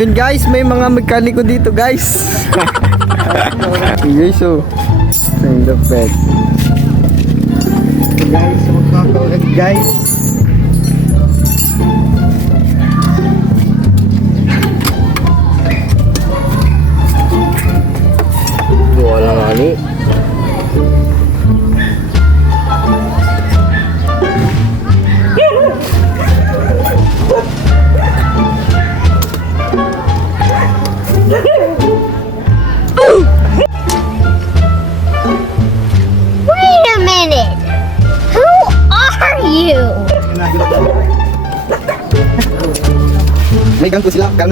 Yun guys, may mga mekaniko dito guys. Guys, so ang lupit. Guys, magkakaulag guys. Wala nga ni. Wait a minute! Who are you? May gang po sila, gang.